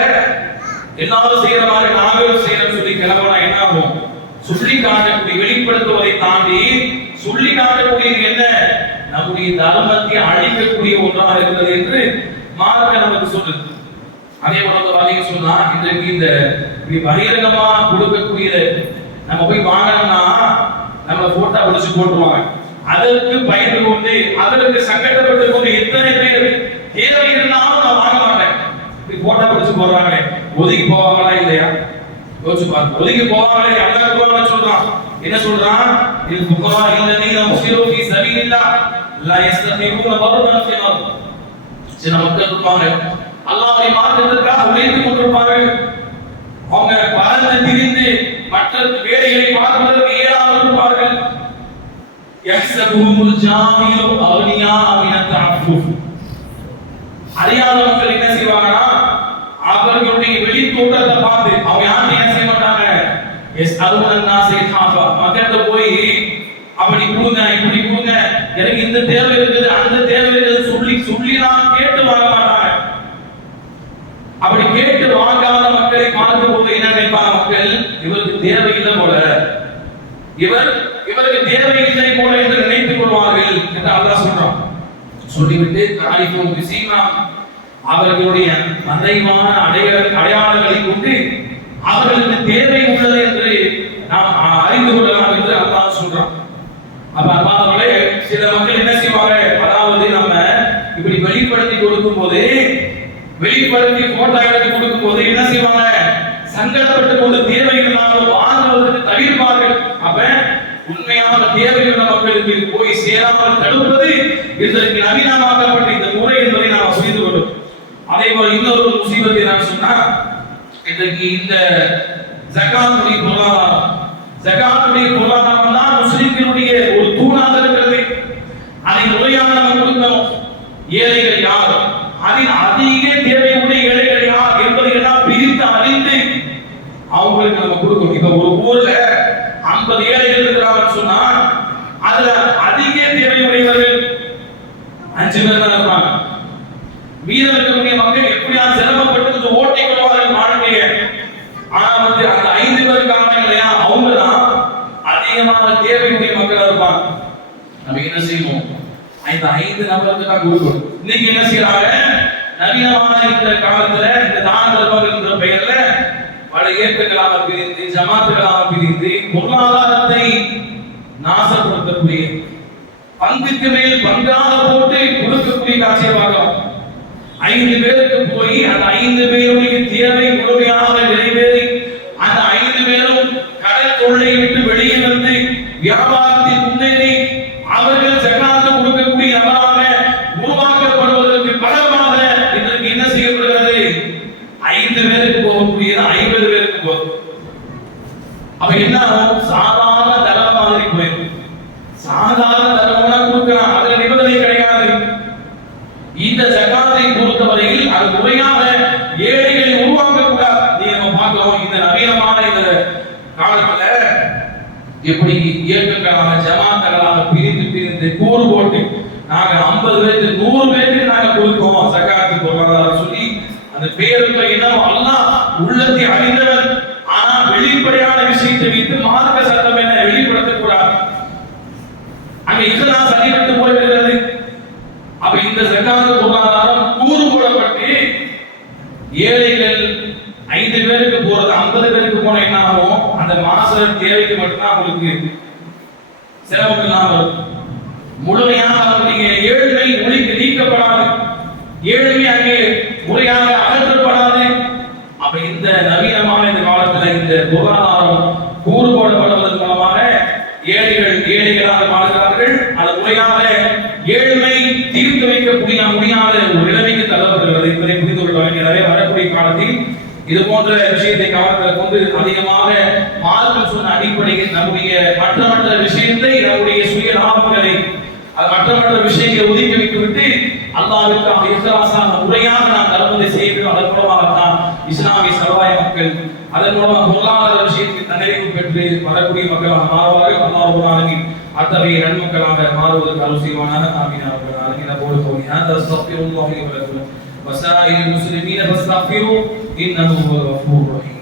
எல்லாரும் செய்யற மாதிரி நாங்களும் செய்யறோம் சொல்லி கிளம்பினா என்ன ஆகும்? சொல்லி காட்டக்கூடிய, வெளிப்படுத்துவதை தாண்டி சொல்லி காட்டக்கூடியது என்ன? நம்முடைய தர்மத்தை அழிக்கக்கூடிய ஒன்றாக இருக்கிறது என்று மார்க்கம் நமக்கு சொல்லுது. அதே போல அதிக சொன்னா, இன்றைக்கு இந்த பகிரங்கமா கொடுக்கக்கூடிய நம்ம போய் வாங்கணும்னா நம்ம போட்டோ பிடிச்சு போட்டுருவாங்க. அதற்கு பயந்து கொண்டு, அதற்கு சங்கடப்பட்டு கொண்டு எத்தனை பேர் தேவை இருந்தாலும் நான் வாங்க மாட்டேன், இப்படி போட்டோ பிடிச்சு போடுறாங்களே, ஒதுக்கி போவாங்களா இல்லையா? யோசிச்சு பாருங்க. ஒதுக்கி போவாங்களே. அல்லாஹ் குர்ஆன்ல சொல்றான், என்ன சொல்றான்? இது புகரா இல்லதீன உஸிரு ஃபீ சபீலில்லாஹ் லா யஸ்ததீஊன தர்பன் ஃபில் அர்த். சில மக்கள் இருப்பாங்க, அல்லாஹ்வுடைய மார்க்கத்திற்காக உழைத்துக் கொண்டிருப்பார்கள். அவங்க பறந்து திரிந்து மற்ற வேலைகளை பார்ப்பதற்கு இயலாமல் இருப்பார்கள். யஹ்சபுஹுல் ஜாஹிலு அக்னியா மினத் தஅஃபுஃப். அறியாத மக்கள் என்ன செய்வாங்கன்னா, அவர்களுடைய வெளி தோற்றத்தை பார்த்து அவங்க யாரும் என்ன செய்ய மாட்டாங்க, எஸ் அதுவன் நாசை ஹாஃபா, மக்கள்கிட்ட போய் அப்படி கொடுங்க இப்படி கொடுங்க, எனக்கு இந்த தேவை இருக்குது அந்த தேவை இருக்குது சொல்லிலாம் கேட்டு வாங்க மாட்டாங்க. அப்படி கேட்டு வாங்காத மக்களை பார்க்கும் போது என்ன நினைப்பாங்க மக்கள்? இவருக்கு தேவை இல்லை போல, இவருக்கு தேவை இல்லை போல என்று நினைத்துக் கொள்வார்கள் என்று அல்லாஹ் சொல்றான். சொல்லிவிட்டு தாரிஃபும் பிஸீமா, அவர்களுடைய மறைவான அடையாளங்களை கொண்டு அவர்களுக்கு தேவை உள்ளது என்று நாம் அறிந்து கொள்ளலாம் என்று அல்லாஹ் சொல்றான். அப்ப அல்லாஹ்வே சில மக்கள் என்ன செய்வாங்க, அதாவது நம்ம இப்படி வெளிப்படுத்தி கொடுக்கும் போது, வெளிப்படுத்தி போட்டோ எடுத்து கொடுக்கும் போது என்ன செய்வாங்க, சங்கடப்பட்டு கொண்டு தேவை இல்லாமல் வாங்குவதற்கு தவிர்ப்பார்கள். அப்ப உண்மையான தேவையுள்ள மக்களுக்கு போய் சேராமல் தடுப்பது இன்றைக்கு நவீனமாக்கப்பட்ட இந்த முறை என்பதை நாம் புரிந்து கொள்ளும். அதே போல இன்னொரு முசீபத்தை நான் சொன்னா, இன்றைக்கு இந்த ஜகாத்துடைய பொருளாதாரம் தான் முஸ்லிம்களுடைய ஒரு தூணாக இருக்கிறது. அதை முறையாக நம்ம கொடுக்கணும். ஏழைகள் யார், அதில் அதிக தேவையுடைய ஏழைகள் யார் என்பதை எல்லாம் பிரித்து அறிந்து அவங்களுக்கு நம்ம கொடுக்கணும். இப்ப ஒரு ஊர்ல 50 ஏழைகள் இருக்கிறாங்கன்னு சொன்னா, அதுல அதிக தேவையுடையவர்கள் 5 பேர் தான் இருப்பாங்க. மீதம் இருக்கக்கூடிய மக்கள் எப்படியா சிரமப்பட்டு ஓட்டை கொள்வார்கள் வாழ்க்கையை. ஆனா அந்த 5 பேர் இருக்காங்க இல்லையா, அவங்க தான் அதிகமாக தேவையுடைய மக்கள் இருப்பாங்க. நம்ம என்ன செய்வோம், இந்த 5 நபருக்கு தான் கொடுக்கணும். இன்னைக்கு என்ன செய்யறாங்க, நவீனமான இந்த காலத்துல இந்த தான தர்மம் என்ற பெயர்ல பல இயக்கங்களாக பிரிந்து, ஜமாத்துகளாக பிரிந்து பொருளாதாரத்தை நாசப்படுத்தக்கூடிய, பங்குக்கு மேல் பங்காக போட்டு கொடுக்கக்கூடிய காட்சியை பார்க்கலாம். 5 பேருக்கு போய் அந்த 5 பேருடைய தேவை முழுமையாக நிறைவேறி அந்த 5 பேரும் கடல் தொல்லை விட்டு வெளியே வியாபாரத்தில் முன்னேறி அவர்கள் ஜகாத் கொடுக்கக்கூடிய நபராக உருவாக்கப்படுவதற்கு பகரமாக இன்றைக்கு என்ன செய்யப்படுகிறது? 5 பேருக்கு போகக்கூடியது 50 பேருக்கு போகும். அப்ப என்ன ஆகும்? சாதாரண தர்ம மாதிரி போயிடும். சாதாரண தர்மம்னா கொடுக்கிறான், அதுல நிபந்தனை கிடையாது. இந்த ஜகாத்தை பொறுத்தவரையில் அது முறையாக ஏழைகளை உருவாக்க கூடாது. நம்ம பார்க்கிறோம் இந்த நவீனமான இந்த காலத்துல எப்படி இயக்கங்களாக ஜமாத்தங்களாக பிரிந்து கூறு போட்டு நாங்க 50 பேருக்கு 100 பேருக்கு நாங்க கொடுக்கிறோம் ஜகாத்து பொருளாதாரம் சொல்லி அந்த பேருக்குள்ள என்ன அல்லாஹ் உள்ளத்தை அறிந்தவர். ஆனா வெளிப்படையான விஷயத்தை வைத்து மார்க்க சட்டம் என்ன வெளிப்படுத்தக் கூடாது. அங்க இதெல்லாம் சரிபட்டு போய்விடுகிறது. அப்ப இந்த ஜகாத் பொருளாதாரம் கூறு போடப்பட்டு ஏழைகள் 5 பேருக்கு போறது 50 பேருக்கு போன என்ன ஆகும்? அந்த மாச தேவைக்கு மட்டும்தான் அவங்களுக்கு செலவு இல்லாமல் முழுமையாக அவருடைய ஏழ்மை ஒழிக்கு நீக்கப்படாது, ஏழ்மை அங்கே முறையாக அகற்றப்படாது. அப்ப இந்த நவீனமான இந்த காலத்துல இந்த பொருளாதாரம் கூறு போடப்படுவதன் மூலமாக ஏழைகளாக வாழ்கிறார்கள். அது முறையாக ஏழ்மை தீர்த்து வைக்கக்கூடிய முடியாத ஒரு நிலைமைக்கு தள்ளப்படுகிறது என்பதை புரிந்து கொள்ள வேண்டிய நிறைய வரக்கூடிய காலத்தில் இது போன்ற விஷயத்தை கவனத்தில் கொண்டு அதிகமாக மார்க்கம் சொன்ன அடிப்படையில் நம்முடைய மற்ற விஷயத்தை நம்முடைய சுய லாபங்களை மற்ற விஷயங்களை ஒதுக்கி வைத்துவிட்டு அல்லாஹ்விற்காக இஹ்லாஸான முறையாக நாம் தர்மத்தை செய்து அதன் மூலமாகத்தான் இஸ்லாமிய சமுதாய மக்கள் அதன் மூலமாக பொருளாதார விஷயத்தில் தன்னிறைவு பெற்று வரக்கூடிய மக்களாக மாறுவார்கள். அல்லாஹ் ரப்பல் ஆலமீன் அத்தகைய நன்மக்களாக மாறுவதற்கு அருள் செய்வானாக. ஆமீன் யா ரப்பல் ஆலமீன். அகூலு கௌலி ஹாதா அஸ்தக்ஃபிருல்லாஹி வ லக்கும் வஸாயிரில் முஸ்லிமீன ஃபஸ்தக்ஃபிரு இன்னஹு ஹுவல் கஃபூருர் ரஹீம்.